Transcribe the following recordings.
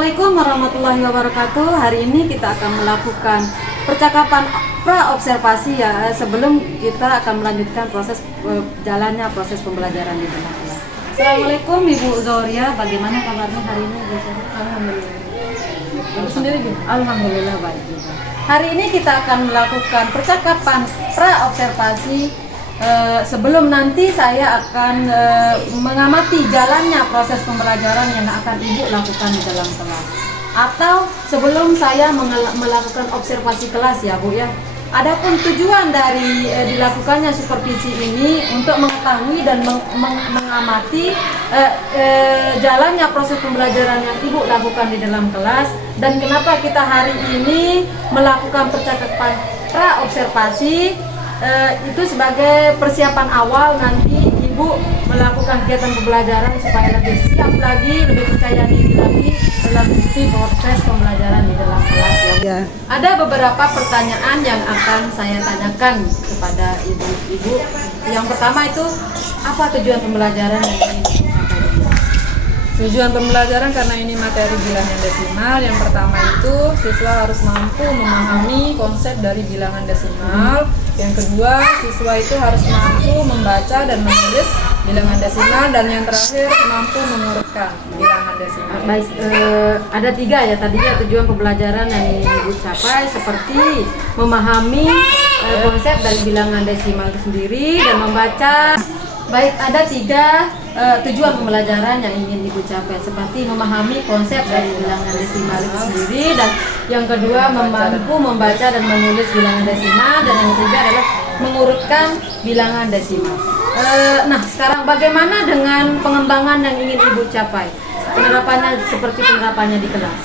Assalamualaikum warahmatullahi wabarakatuh. Hari ini kita akan melakukan percakapan pra-observasi ya, sebelum kita akan melanjutkan proses jalannya proses pembelajaran di dalam kelas. Assalamualaikum Ibu Zoria, bagaimana kabarnya hari ini Bu Zoria? Alhamdulillah. Ibu sendiri juga? Alhamdulillah baik juga. Hari ini kita akan melakukan percakapan pra-observasi. Sebelum nanti saya akan mengamati jalannya proses pembelajaran yang akan Ibu lakukan di dalam kelas, atau sebelum saya melakukan observasi kelas ya Bu ya. Adapun tujuan dari dilakukannya supervisi ini untuk mengetahui dan mengamati jalannya proses pembelajaran yang Ibu lakukan di dalam kelas, dan kenapa kita hari ini melakukan percakapan pra-observasi. Itu sebagai persiapan awal nanti Ibu melakukan kegiatan pembelajaran supaya lebih siap lagi, lebih percaya diri lagi dalam mengikuti proses pembelajaran di dalam kelas ya. Ada beberapa pertanyaan yang akan saya tanyakan kepada ibu-ibu. Yang pertama itu, apa tujuan pembelajaran yang ingin dicapai? Tujuan pembelajaran karena ini materi bilangan desimal. Yang pertama itu siswa harus mampu memahami konsep dari bilangan desimal. Yang kedua, siswa itu harus mampu membaca dan menulis bilangan desimal. Dan yang terakhir, mampu mengurutkan bilangan desimal. Baik, ada 3 ya tadinya tujuan pembelajaran yang ingin Ibu capai, seperti memahami konsep dari bilangan desimal itu sendiri dan membaca. Baik, ada 3 tujuan pembelajaran yang ingin Ibu capai, seperti memahami konsep dari bilangan desimal itu sendiri, dan yang kedua mampu membaca dan menulis bilangan desimal, dan yang ketiga adalah mengurutkan bilangan desimal. Nah, sekarang bagaimana dengan pengembangan yang ingin Ibu capai? Penerapannya seperti penerapannya di kelas.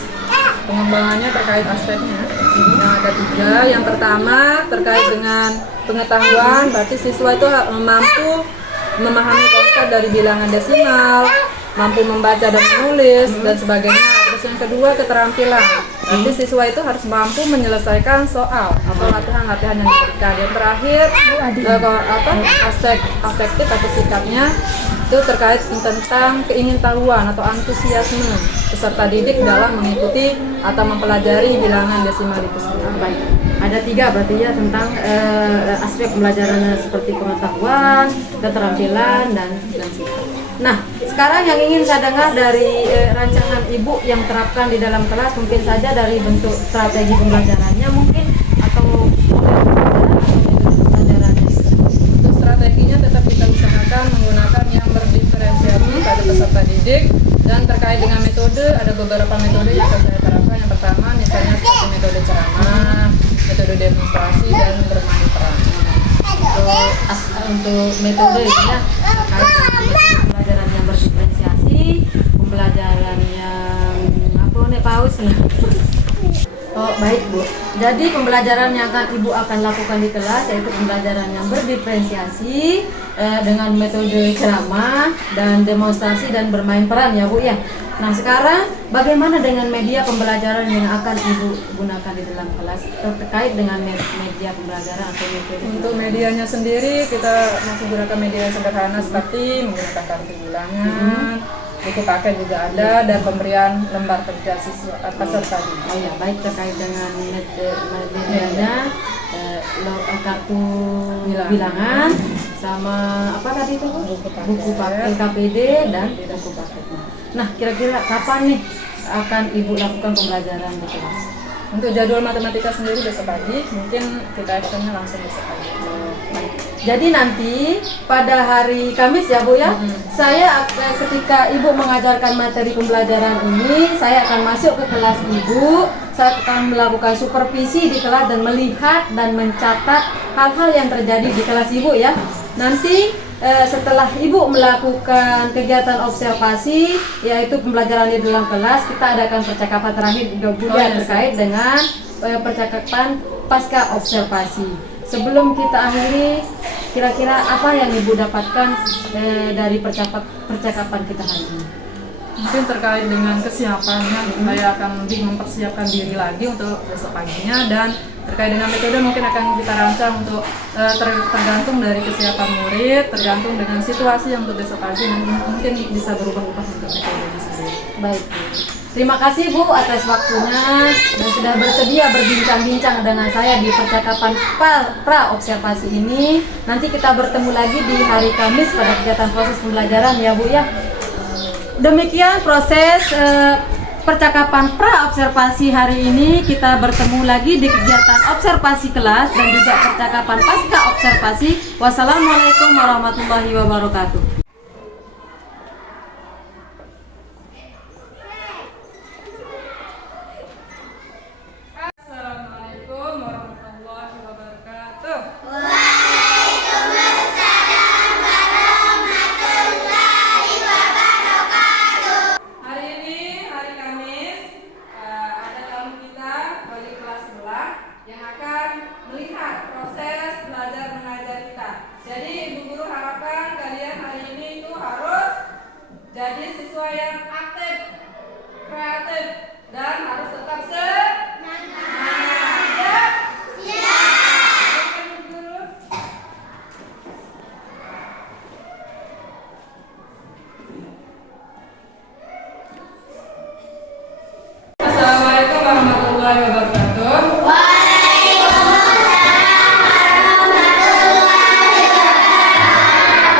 Pengembangannya terkait aspeknya. Yang ada 3. Yang pertama terkait dengan pengetahuan, berarti siswa itu mampu memahami konsep dari bilangan desimal, mampu membaca dan menulis dan sebagainya. Terus yang kedua, keterampilan. Berarti siswa itu harus mampu menyelesaikan soal atau latihan-latihan yang diberikan. Yang terakhir, aspek afektif atau sikapnya itu terkait tentang keingintahuan atau antusiasme peserta didik dalam mengikuti atau mempelajari bilangan desimal itu sendiri. Baik, ada 3 berarti ya tentang aspek pembelajaran seperti pengetahuan, keterampilan, dan sikap. Nah, sekarang yang ingin saya dengar dari rancangan Ibu yang terapkan di dalam kelas, mungkin saja dari bentuk strategi pembelajarannya mungkin, atau pembelajarannya. Untuk strateginya tetap kita usahakan menggunakan yang berdiferensiasi pada peserta didik, dan terkait dengan metode ada beberapa metode yang akan saya terapkan. Yang pertama misalnya seperti metode ceramah, metode demonstrasi, dan bermain peran. Untuk metode ini ya, pembelajaran yang berdiferensiasi, pembelajaran yang paus nih. Oh baik Bu, jadi pembelajaran yang Ibu akan lakukan di kelas yaitu pembelajaran yang berdiferensiasi dengan metode ceramah dan demonstrasi dan bermain peran ya Bu ya. Nah sekarang bagaimana dengan media pembelajaran yang akan Ibu gunakan di dalam kelas terkait dengan media pembelajaran atau metode? Untuk medianya sendiri kita masih gunakan media yang sederhana seperti menggunakan kartu bilangan, buku paket juga ada, dan pemberian lembar kerja siswa peserta didik. Oh ya, baik, terkait dengan medianya kartu bilangan sama apa tadi itu? Buku paket KPD dan buku paketnya. Nah, kira-kira kapan nih akan Ibu lakukan pembelajaran di kelas? Untuk jadwal matematika sendiri besok pagi, mungkin kita actionnya langsung besok pagi. Jadi nanti pada hari Kamis ya Bu ya, saya ketika Ibu mengajarkan materi pembelajaran ini, saya akan masuk ke kelas Ibu, saya akan melakukan supervisi di kelas dan melihat dan mencatat hal-hal yang terjadi di kelas Ibu ya. Nanti setelah Ibu melakukan kegiatan observasi, yaitu pembelajaran di dalam kelas, kita adakan percakapan terakhir terkait dengan percakapan pasca observasi. Sebelum kita akhiri, kira-kira apa yang Ibu dapatkan dari percakapan kita hari ini? Mungkin terkait dengan kesiapannya, saya akan lebih mempersiapkan diri lagi untuk besok paginya, dan terkait dengan metode mungkin akan kita rancang untuk tergantung dari kesiapan murid, tergantung dengan situasi yang untuk besok pagi, dan mungkin bisa berubah-ubah untuk metode sendiri. Baik, Bu. Terima kasih Bu atas waktunya dan sudah bersedia berbincang-bincang dengan saya di percakapan pra observasi ini. Nanti kita bertemu lagi di hari Kamis pada kegiatan proses pembelajaran ya Bu ya. Demikian proses percakapan pra observasi hari ini. Kita bertemu lagi di kegiatan observasi kelas dan juga percakapan pasca observasi. Wassalamualaikum warahmatullahi wabarakatuh. Assalamualaikum warahmatullahi wabarakatuh. Hari ini hari Kamis, ada tamu kita wali kelas sebelah yang akan melihat proses belajar mengajar kita. Jadi Ibu Guru harapkan kalian hari ini itu harus jadi siswa yang aktif, kreatif, dan harus tetap semangat. Siap? Siap. Ibu Guru. Assalamualaikum warahmatullahi wabarakatuh.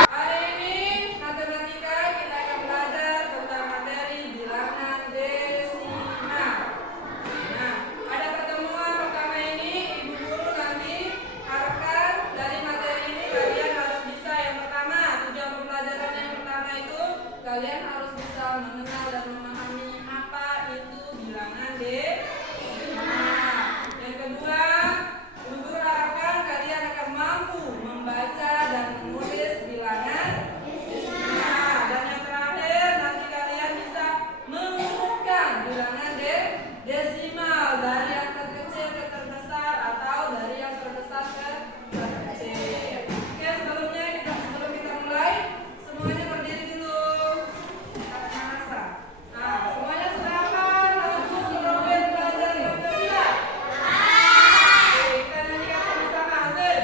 Hari ini matematika kita akan belajar tentang materi bilangan desimal. Nah, pada pertemuan pertama ini Ibu Guru nanti harapkan dari materi ini kalian harus bisa, yang pertama, tujuan pembelajaran yang pertama itu kalian harus bisa mengenal dan memahami apa itu bilangan desimal. Yang kedua, Ibu Guru harapkan kalian akan mampu membaca dan menulis bilangan desimal. Dan yang terakhir, nanti kalian bisa mengumpulkan bilangan desimal dari yang terkecil ke terbesar atau dari yang terbesar ke terkecil. Oke, sebelum kita mulai, semuanya berdiri dulu. Masa. Nah, semuanya sudah hafal lagu Robin belajar Pancasila? Oke, kita nyanyikan sama-sama. Asik.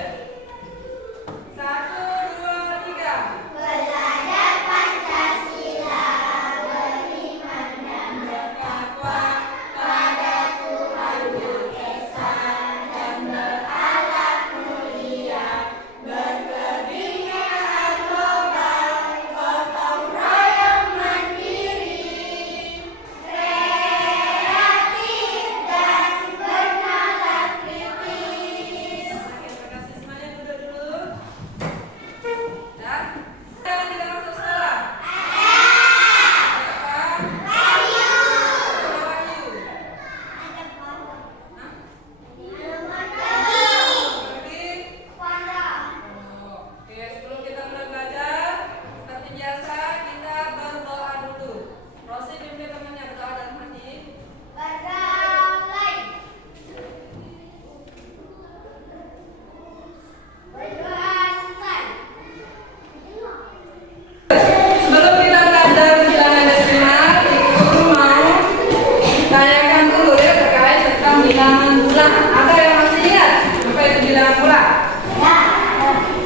1, 2, 3. Belajar Pancasila, beriman dan Bertakwa pada Tuhan Yang Esa dan berakhlak mulia, berkebinekaan global, gotong royong mandiri, kreatif dan bernalar kritis. Terima kasih semuanya, duduk dulu. Dan jangan tidak masuk sekolah. Siapa? Wahyu. Oke, sebelum kita mulai belajar, seperti biasa kita berdoa dulu. Rosi pimpin temannya berdoa dalam hati. Sebelum kita belajar bilangan desimal, Ibu Guru mau tanyakan dulu ya terkait tentang bilangan bulat. Ada yang masih ingat apa itu bilangan bulat?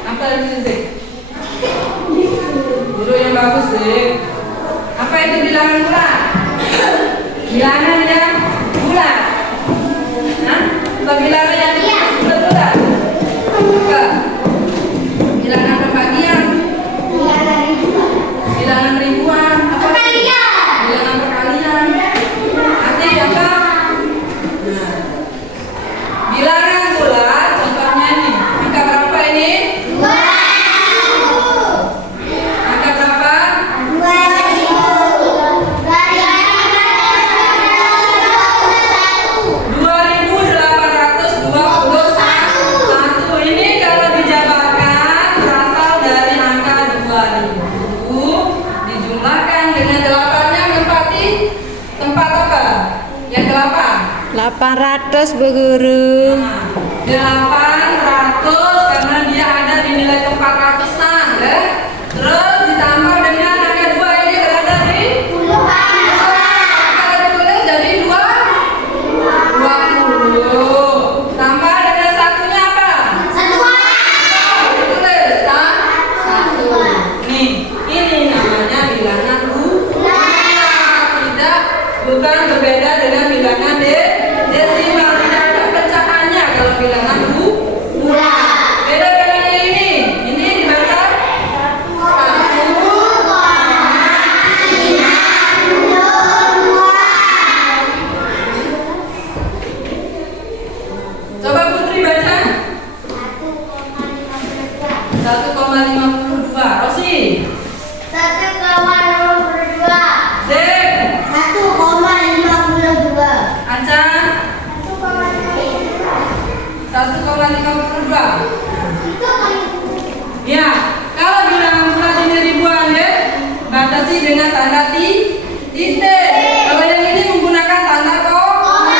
Apa itu sih? Guru yang bagus sih. Apa itu bilangan bulat? Bilangan yang bulat. Nah, atau bilangan yang bulat-bulat? Apa? Bilangan pembagian, bilangan ribuan, apa? Bilangan perkalian. Nanti apa? Nah, bilangan bulat contohnya ini. Angka berapa ini? Angka berapa? 2.821. Ini kalau dijabarkan berasal dari angka 2.000 dijumlahkan dengan 8-nya menempati tempat apa? Yang 8. 800 Bu Guru. 800 karena dia ada di nilai tempat ratusan ya. Terus ditambah dengan angka 2 ini berada di Puluhan. bukan berbeda dengan bilangan desimal, tidak ada pecahannya kalau bilangan bulat. Beda dengan yang ini dibaca 1,52. Coba Putri baca 1,52. Rosi 1,52. Zek 1,52. Aca 1,52. Ya, kalau bilangan bulat ini ribuan ya, batasi dengan tanda titik. Kalau yang ini menggunakan tanda koma.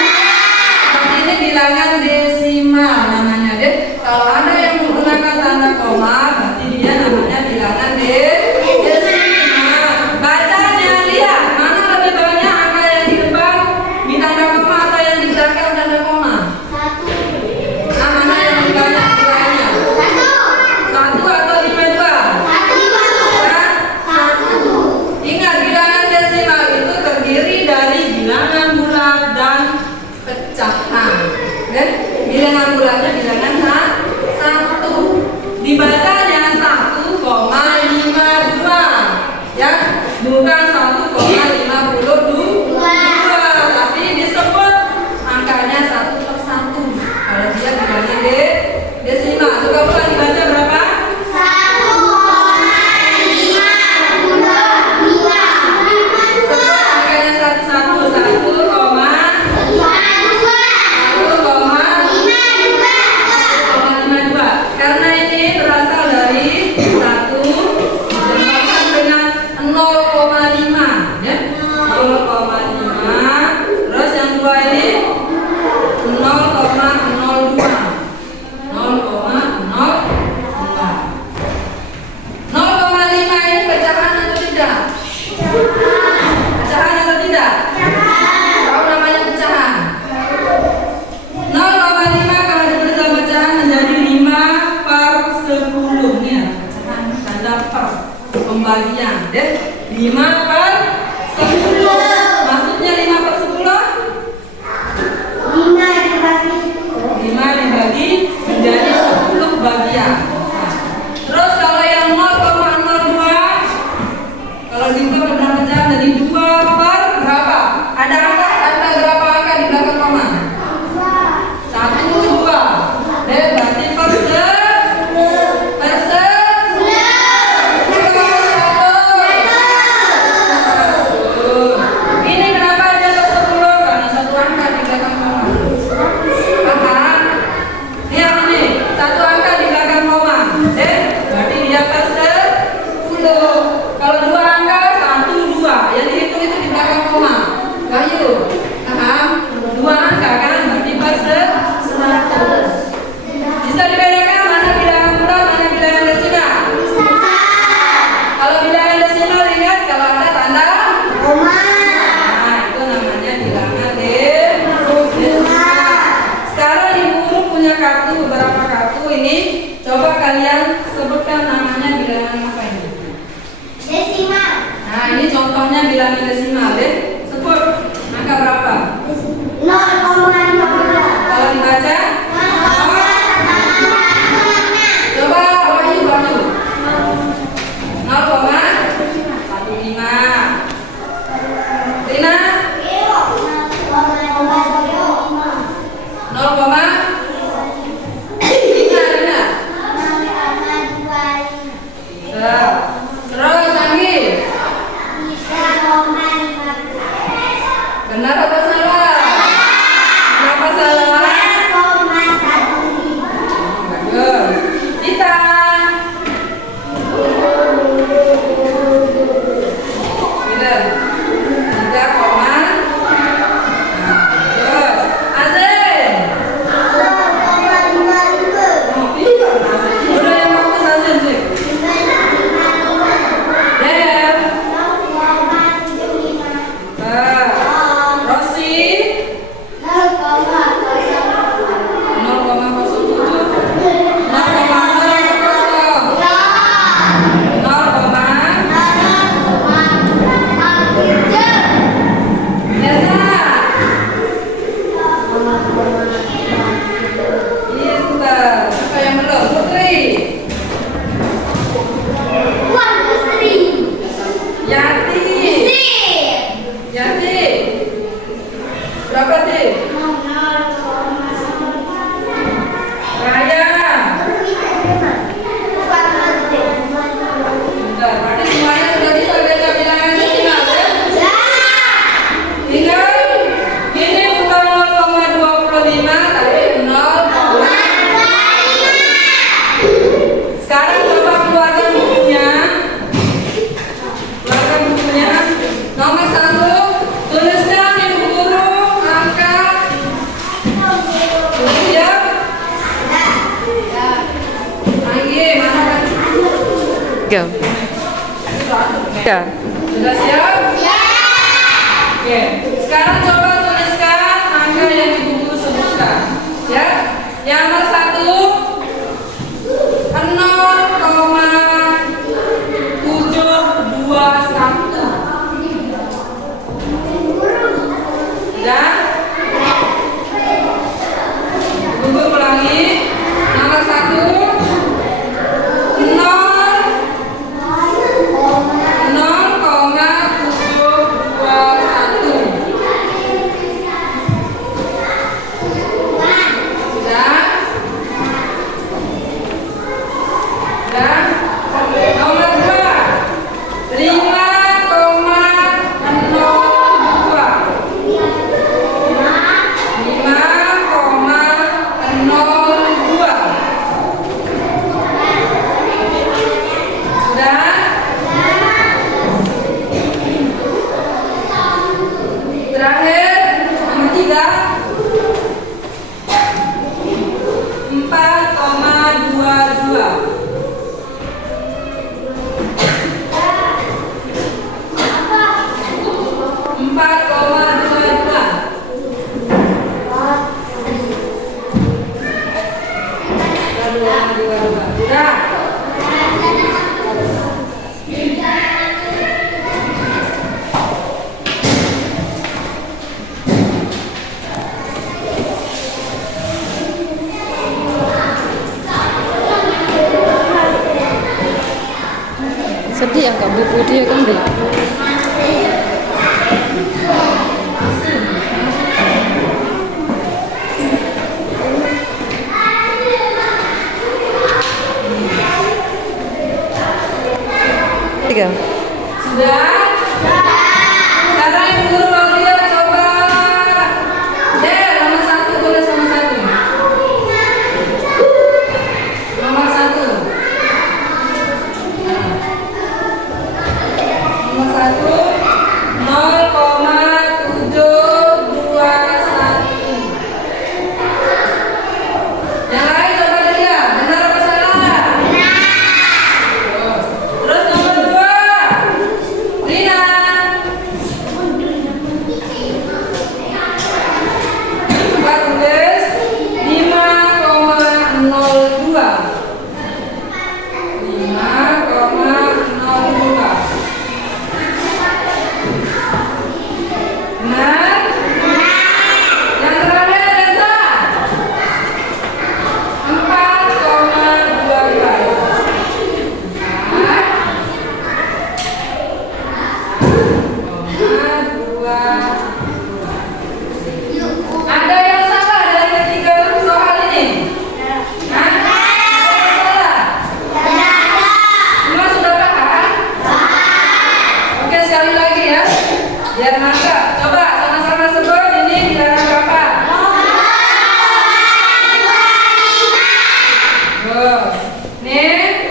Seperti ini bilangan desimal namanya deh. Kalau ada yang menggunakan tanda koma, berarti dia namanya bilangan desimal. Bacanya lihat mana lebih banyak angka yang di depan di tanda koma atau yang di belakang tanda koma. Nah, mana yang lebih banyak nilainya? 1 atau 52? Ingat, bilangan desimal itu terdiri dari bilangan bulat dan pecahan. Dan bilangan bulatnya bilangan 1. Dibacanya 1,52. Ya, bukan 1,52. Tapi disebut angkanya 1/1. Kalau dia bilangan desimal. Coba ulang dibaca berapa? 1,52. Sebut angkanya 1/1. 1,52. Karena ini berasal dari 1 ditambahkan dengan 0,5 ya. 0,5. Terus yang dua ini 0,02. 0,02. 0,5 ini pecahan atau tidak? Pecahan atau tidak? Tahu namanya pecahan? 0,5 kalau diberi tanda pecahan menjadi 5/10. Ini ya, pecahan tanda per pembagian deh. 5/10. Maksudnya 5/10? 5 dibagi menjadi 10 bagian. Nah, terus kalau yang 0,02, kalau dibuat tanda pecahan dari 2 per berapa? Ada berapa angka di belakang koma? 1, 2. Berarti per 10. Ini kenapa ada per 10? Karena 1 angka di belakang koma. Paham? Lihat ini, 1 angka di belakang koma. Berarti dia per 10. Kalau 2 angka 1, 2. Yang dihitung itu di belakang koma. Wahyu, paham? 2 angka kan? Berarti per 100. Bisa dibedakan mana bilangan bulat, mana bilangan desimal? Kalau bilangan desimal ingat kalau ada tanda koma. Nah, itu namanya bilangan desimal. Sekarang ibu punya kartu, beberapa kartu ini. Coba kalian sebutkan namanya bilangan apa ini? Desimal. Nah, ini contohnya bilangan desimal deh. Sebut angka berapa? 0,52. Kalau dibaca? Coba Wahyu. 0,15. Rina? 0,5. Rina? Terus Anggi? 3,5. Ya. Sudah siap? Oke, sekarang coba tuliskan angka yang ibu guru sebutkan. Ya, yang nomor 1 0,721. Sudah? Ibu guru ulangi. Nomor 1 Sedih angkat buku dia kan deh. Tiga. Sudah? Sekarang ibu guru Maria coba. Nomor 1 tulis nomor 1. Nomor 1. Nomor 1 0,721. Yang lain coba lihat, benar apa salah? Terus nomor 2, Rina. Coba tulis 5,02. 5,02. Benar? Yang terakhir Reza. 4,2. Ada yang salah dari ketiga soal ini? Hah? Ada yang salah? Semua sudah paham? Oke, sekali lagi ya. Biar mantap. Coba sama-sama sebut ini bilangan berapa? Terus, nih.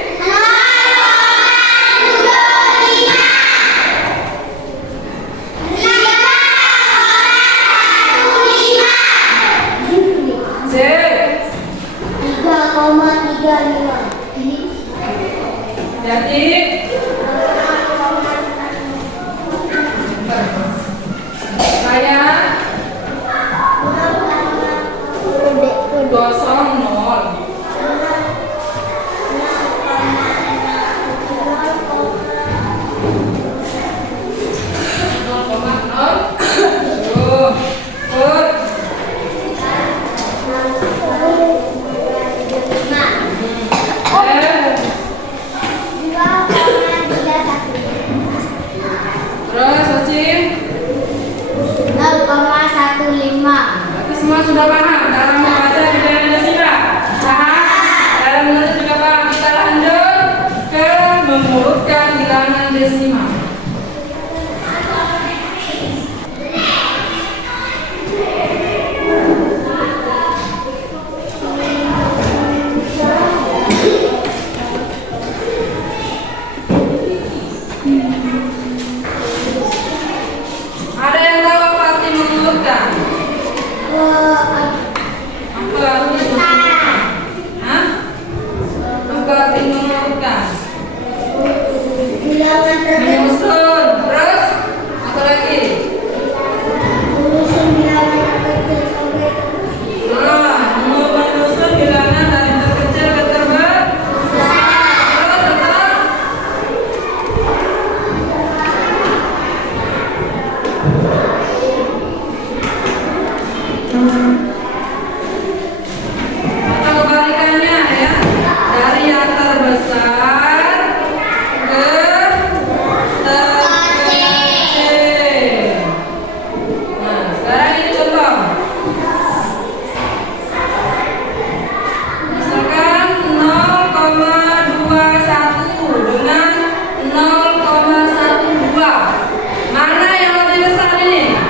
Sip. 3,35. Jadi saya 00. Terus Ocim, 0,15. berarti semua sudah paham dalam membaca bilangan desimal. Paham? Dalam menulis juga paham. Kita lanjut ke mengurutkan bilangan desimal. Ada yang tahu apa arti mengurutkan? Apa arti mengurutkan? Hah? Apa arti mengurutkan? Bilangan tertentu. Menyusun Atau kebalikannya ya, dari yang terbesar ke terkecil. Nah, sekarang ini contoh. Misalkan 0,21 dengan 0,12. Mana yang lebih besar ini?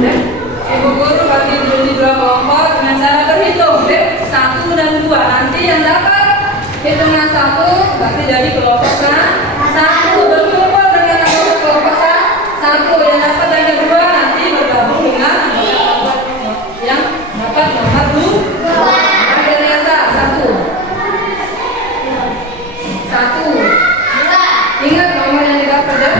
deh. Ibu guru bagi menjadi 2 kelompok dengan cara berhitung deh. 1 dan 2. Nanti yang dapat hitungan 1 berarti jadi kelompok 1 berkumpul dengan anggota kelompok 1 yang dapat yang kedua nanti bergabung dengan kelompok yang dapat nomor 2. Ada ternyata 1. Ingat nomor yang didapat ya.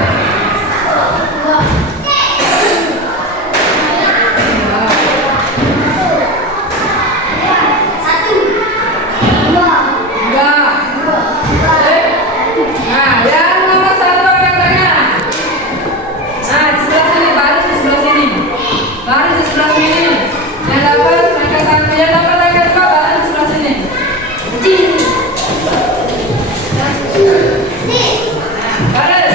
Nah, yang nomor 1 angkat tangan. Nah, di sebelah sini, baris di sebelah sini. Baris di sebelah sini. Yang dapat angkat 1, yang dapat angkat 2, baris di sebelah sini. Baris.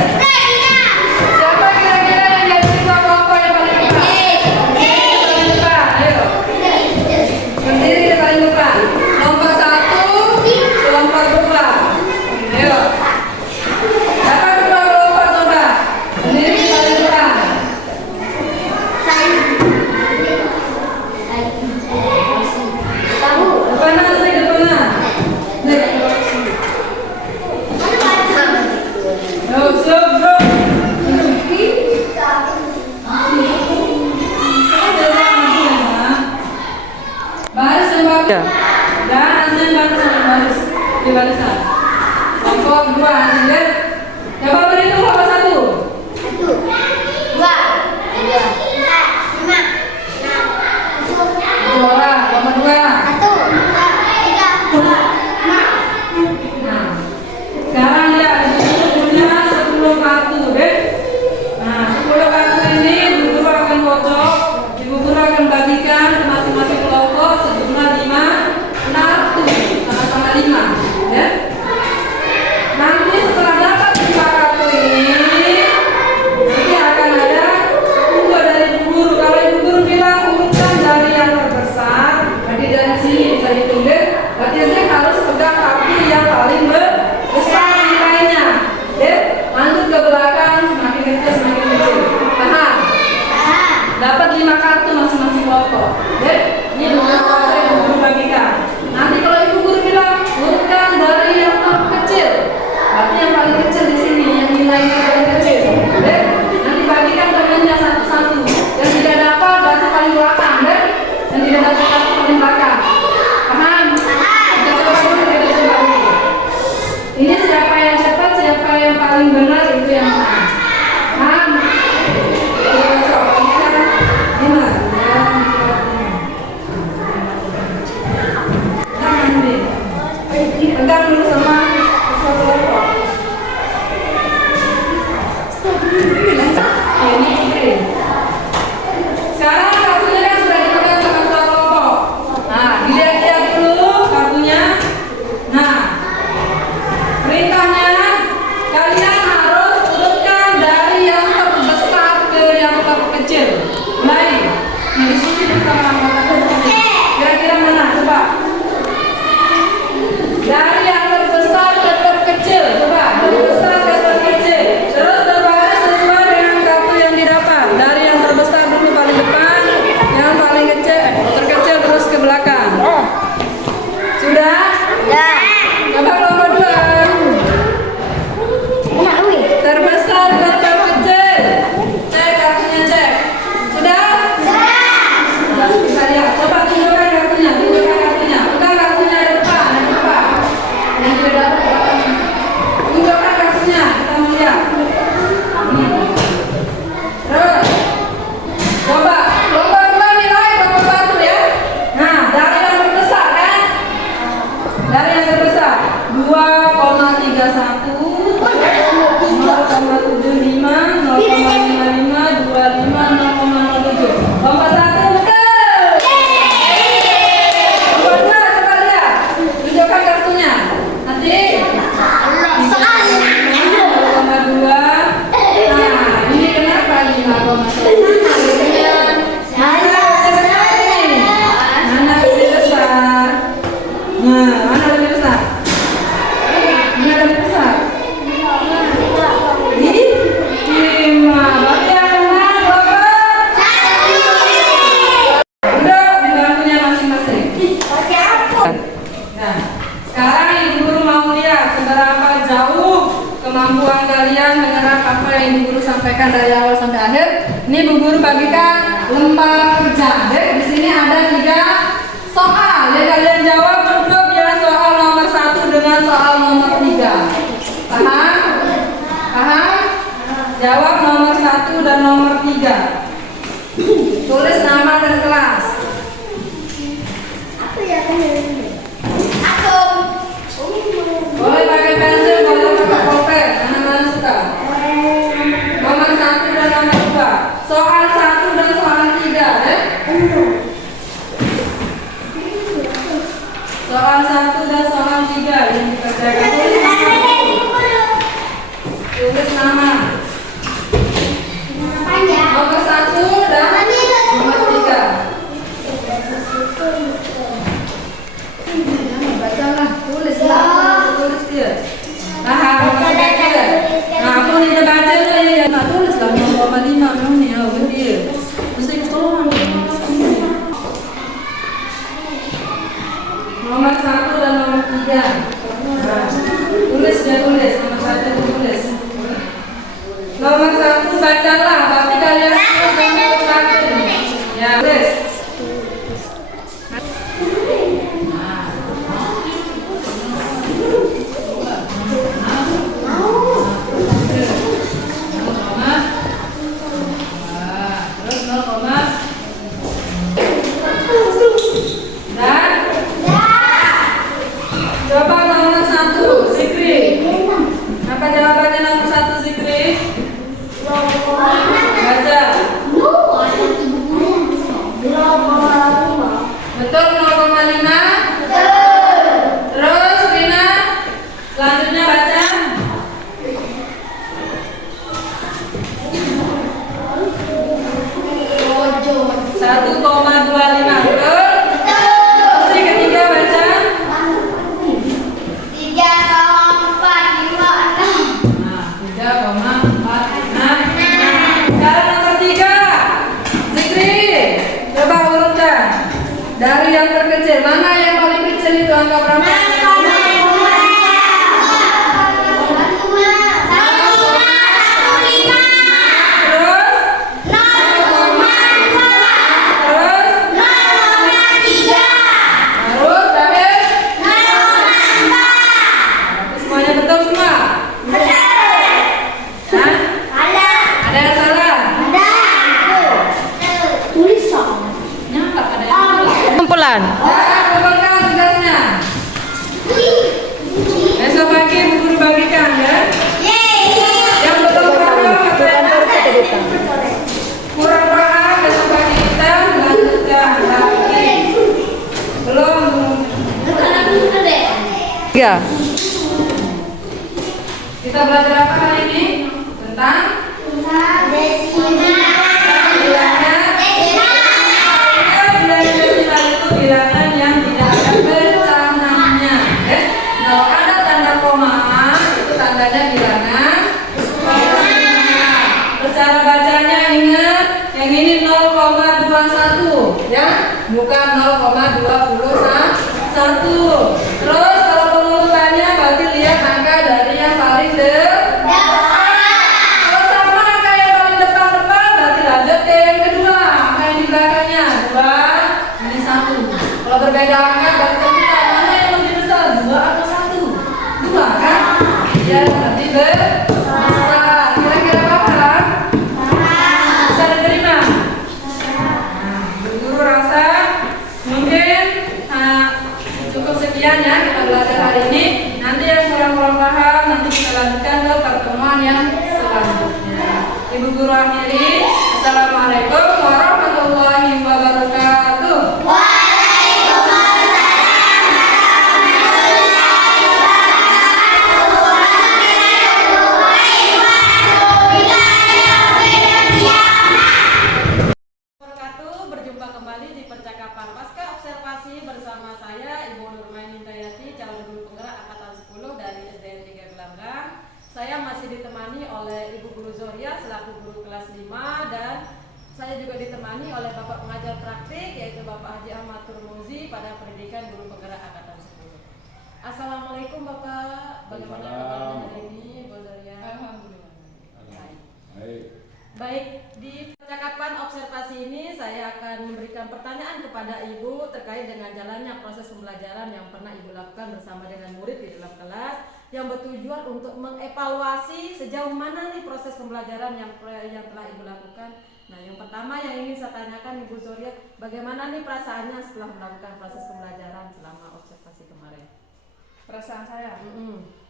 Siapa kira-kira yang jadi ketua kelompok yang paling depan? Paling depan, ayo. Berdiri di paling depan. Kelompok 1, kelompok 2. Ayo. Siapa ketua kelompok coba? Berdiri di paling depan. Depanan sih, depanan. Yo, stop, bro. Baris yang bagus. Dan Hasan baris sama baris di barisan. Kelompok 2 Hasan ya. Coba berhitung kelompok 1. 1 orang, kelompok 2. Nah, sekarang lihat di sini punya 10 kartu deh. Nah, 10 kartu ini ibu guru akan pojok. Ibu guru akan bagikan ke masing-masing kelompok sejumlah 5 kartu, sama-sama 5 ya. Nanti setelah dapat sampaikan dari awal sampai akhir. Ini Bu Guru bagikan lembar kerja. Dek, di sini ada 3 soal. Ya kalian jawab cukup ya soal nomor 1 dengan soal nomor 3. Paham? Paham? Jawab nomor 1 dan nomor 3. Tulis nama dan kelas. Aku ya kan aku Boleh pakai pensil, boleh pakai pulpen, mana-mana suka. Nomor 1 dan nomor 2. Soal 1 dan soal 3, ya? Soal 1 dan soal 3 yang dikerjakan. Tulis nama. Nomor 1 dan nomor 3. Bacalah, tulis lah, tulis dia. Nah, aku nih baca nih, nah tulis lah nomor 5 nih, oh dia. Mesti ketolongan. Nomor 1 dan nomor 3. Nah, tulis dia tulis, nomor 1 tulis. Nomor 1 bacalah, tapi kalian harus nomor 1. Ya, tulis. Coba nomor 1, Zikri. Apa jawabannya nomor 1, Zikri? Baca. Betul 0,5? Terus Rina, selanjutnya baca. 1,25, betul? Terus yang ketiga baca. 3,46. Cara nomor 3, Zikri, coba urutkan dari yang terkecil. Mana yang paling kecil itu angka berapa? Kumpulan. Kumpulkan tugasnya. Besok pagi Bu Guru bagikan ya. Yang belum paham atau yang kurang paham besok pagi kita lanjutkan lagi. Belum. Ya. Kita belajar apa hari ini? Tentang bilangan yang tidak ada pecahannya. Kalau ada tanda koma, itu tandanya bilangan desimal. Terus cara bacanya ingat, yang ini 0,21 ya, bukan 0,21. Terus kalau pengurutannya berarti lihat angka dari yang paling depan. Kalau sama angka yang paling depan berarti lanjut ke yang kedua, angka yang di belakangnya 2. Ini 1. Kalau berbeda angka berarti kita mana yang lebih besar, 2 atau 1? 2 kan? Ya berarti besar. Kira-kira paham? Bisa diterima? Bu Guru rasa mungkin cukup sekian ya kita belajar hari ini. Nanti yang kurang paham nanti kita lanjutkan ke pertemuan yang selanjutnya. Ibu Guru akhiri. Assalamualaikum warahmatullahi wabarakatuh. Berjumpa kembali di percakapan pasca observasi bersama saya Ibu Nurmaini Hidayati, calon guru penggerak angkatan 10 dari SDN 3 Gelanggang. Saya masih ditemani oleh Ibu Guru Zoria selaku guru kelas 5 dan saya juga ditemani oleh Bapak pengajar praktik yaitu Bapak Haji Ahmad Turmuzi pada pendidikan guru penggerak angkatan 10. Assalamualaikum Bapak, bagaimana kabarnya hari ini Bu Zoria? Alhamdulillah. Baik. Baik, di percakapan observasi ini saya akan memberikan pertanyaan kepada Ibu terkait dengan jalannya proses pembelajaran yang pernah Ibu lakukan bersama dengan murid di dalam kelas yang bertujuan untuk mengevaluasi sejauh mana nih proses pembelajaran yang telah Ibu lakukan. Nah, yang pertama yang ingin saya tanyakan Ibu Zoria, bagaimana nih perasaannya setelah melakukan proses pembelajaran selama observasi kemarin? Perasaan saya,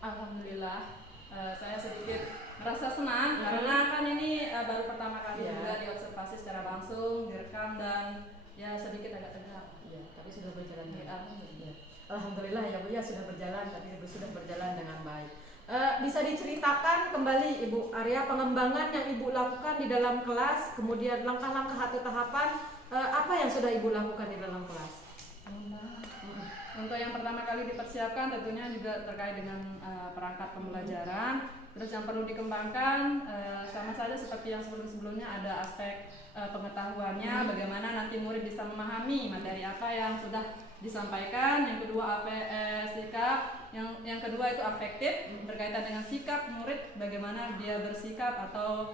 alhamdulillah. Saya sedikit merasa senang karena kan ini baru pertama kali juga diobservasi secara langsung, direkam dan ya sedikit agak tegak. Ya, tapi sudah berjalan Ya, Alhamdulillah ya Bu ya, sudah berjalan, tapi sudah berjalan dengan baik. Bisa diceritakan kembali Ibu Arya pengembangan yang Ibu lakukan di dalam kelas, kemudian langkah-langkah atau tahapan apa yang sudah Ibu lakukan di dalam kelas? Untuk yang pertama kali dipersiapkan tentunya juga terkait dengan perangkat pembelajaran. Terus yang perlu dikembangkan sama saja seperti yang sebelum-sebelumnya, ada aspek pengetahuannya, bagaimana nanti murid bisa memahami materi apa yang sudah disampaikan. Yang kedua sikap, yang kedua itu afektif, berkaitan dengan sikap murid, bagaimana dia bersikap atau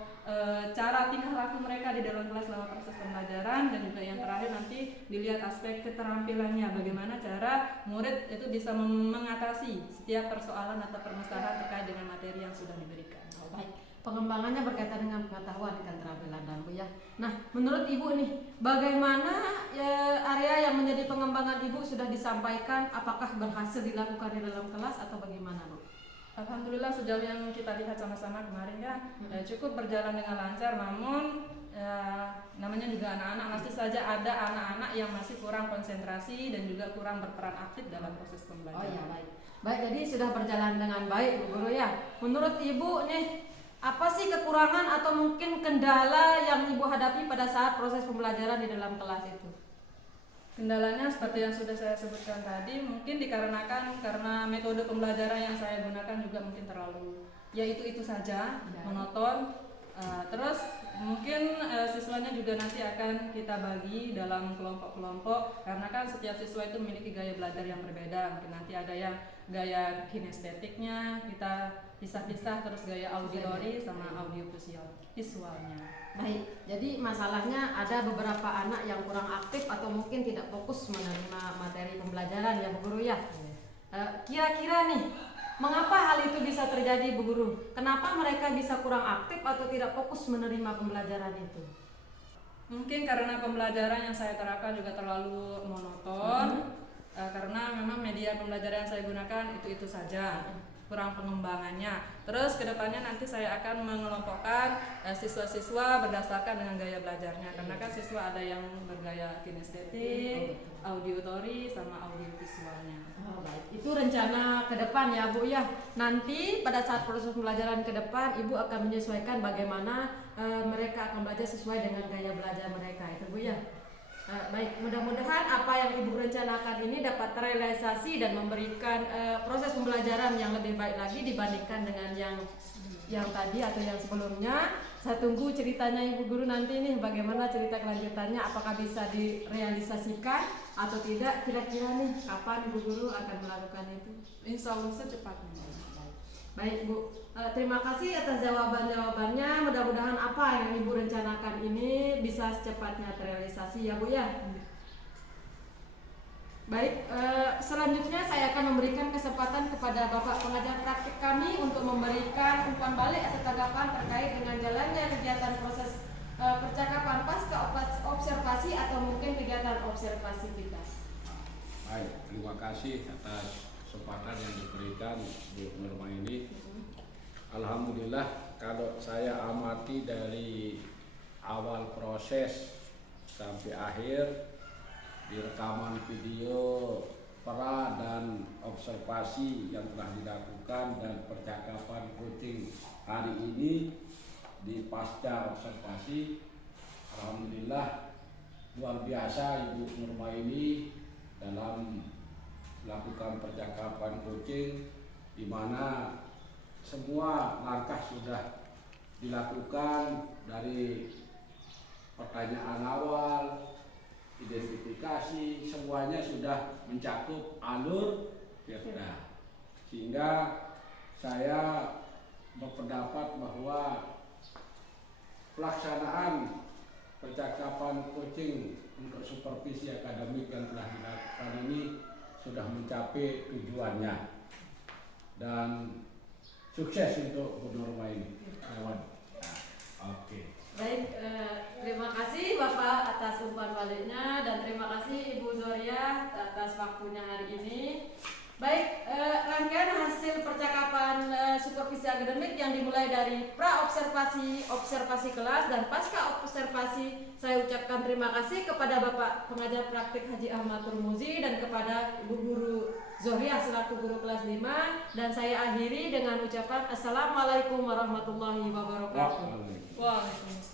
cara tingkah laku mereka di dalam kelas selama proses pembelajaran. Dan juga yang terakhir nanti dilihat aspek keterampilannya, bagaimana cara murid itu bisa mengatasi setiap persoalan atau permasalahan terkait dengan materi yang sudah diberikan. Baik, pengembangannya berkaitan dengan pengetahuan dan keterampilan dan Bu ya. Nah, menurut Ibu nih, bagaimana area yang menjadi pengembangan Ibu sudah disampaikan, apakah berhasil dilakukan di dalam kelas atau bagaimana Bu? Alhamdulillah sejauh yang kita lihat sama-sama kemarin ya, cukup berjalan dengan lancar. Namun namanya juga anak-anak, masih saja ada anak-anak yang masih kurang konsentrasi dan juga kurang berperan aktif dalam proses pembelajaran. Oh iya, baik, jadi sudah berjalan dengan baik Bu Guru ya. Menurut Ibu nih, apa sih kekurangan atau mungkin kendala yang Ibu hadapi pada saat proses pembelajaran di dalam kelas itu? Kendalanya seperti yang sudah saya sebutkan tadi, mungkin dikarenakan karena metode pembelajaran yang saya gunakan juga mungkin terlalu itu saja, monoton. Terus mungkin siswanya juga nanti akan kita bagi dalam kelompok-kelompok, karena kan setiap siswa itu memiliki gaya belajar yang berbeda. Mungkin nanti ada yang gaya kinestetiknya kita pisah-pisah, terus gaya auditori sama audio visualnya. Baik, jadi masalahnya ada beberapa anak yang kurang aktif atau mungkin tidak fokus menerima materi pembelajaran ya Bu Guru ya. Kira-kira nih, mengapa hal itu bisa terjadi Bu Guru? Kenapa mereka bisa kurang aktif atau tidak fokus menerima pembelajaran itu? Mungkin karena pembelajaran yang saya terapkan juga terlalu monoton. Karena memang media pembelajaran yang saya gunakan itu saja, kurang pengembangannya. Terus kedepannya nanti saya akan mengelompokkan siswa-siswa berdasarkan dengan gaya belajarnya, karena kan siswa ada yang bergaya kinestetik, auditori sama audio visualnya. Baik, itu rencana ke depan ya Bu ya. Nanti pada saat proses pembelajaran ke depan Ibu akan menyesuaikan bagaimana mereka akan belajar sesuai dengan gaya belajar mereka, itu Bu ya. Baik, mudah-mudahan apa yang Ibu rencanakan ini dapat terrealisasi dan memberikan proses pembelajaran yang lebih baik lagi dibandingkan dengan yang tadi atau yang sebelumnya. Saya tunggu ceritanya Ibu Guru nanti nih, bagaimana cerita kelanjutannya, apakah bisa direalisasikan atau tidak. Kira-kira nih kapan Ibu Guru akan melakukan itu? Insya Allah secepatnya. Baik Bu, terima kasih atas jawaban-jawabannya. Mudah-mudahan apa yang Ibu rencanakan ini bisa secepatnya terrealisasi ya Bu ya. Baik, selanjutnya saya akan memberikan kesempatan kepada Bapak pengajar praktik kami untuk memberikan umpan balik atau tanggapan terkait dengan jalannya kegiatan proses percakapan pasca observasi atau mungkin kegiatan observasi kita. Baik, terima kasih atas kesempatan yang diberikan Bu Nurma ini. Alhamdulillah, kalau saya amati dari awal proses sampai akhir di rekaman video pra dan observasi yang telah dilakukan dan percakapan coaching hari ini di pasca observasi, alhamdulillah luar biasa Ibu Nurma ini dalam melakukan percakapan coaching, di mana semua langkah sudah dilakukan dari pertanyaan awal, identifikasi, semuanya sudah mencakup alur perda. Sehingga saya berpendapat bahwa pelaksanaan percakapan coaching untuk supervisi akademik yang telah dilakukan ini sudah mencapai tujuannya dan sukses untuk Bu Nurma ini. Oke. Baik, terima kasih Bapak atas umpan baliknya dan terima kasih Ibu Zoria atas waktunya hari ini. Baik, rangkaian hasil percakapan supervisi akademik yang dimulai dari pra-observasi, observasi kelas, dan pasca observasi, saya ucapkan terima kasih kepada Bapak Pengajar Praktik Haji Ahmad Turmuzi dan kepada Ibu Guru Zoria selaku guru kelas 5, dan saya akhiri dengan ucapan Assalamualaikum warahmatullahi wabarakatuh. Waalaikumsalam.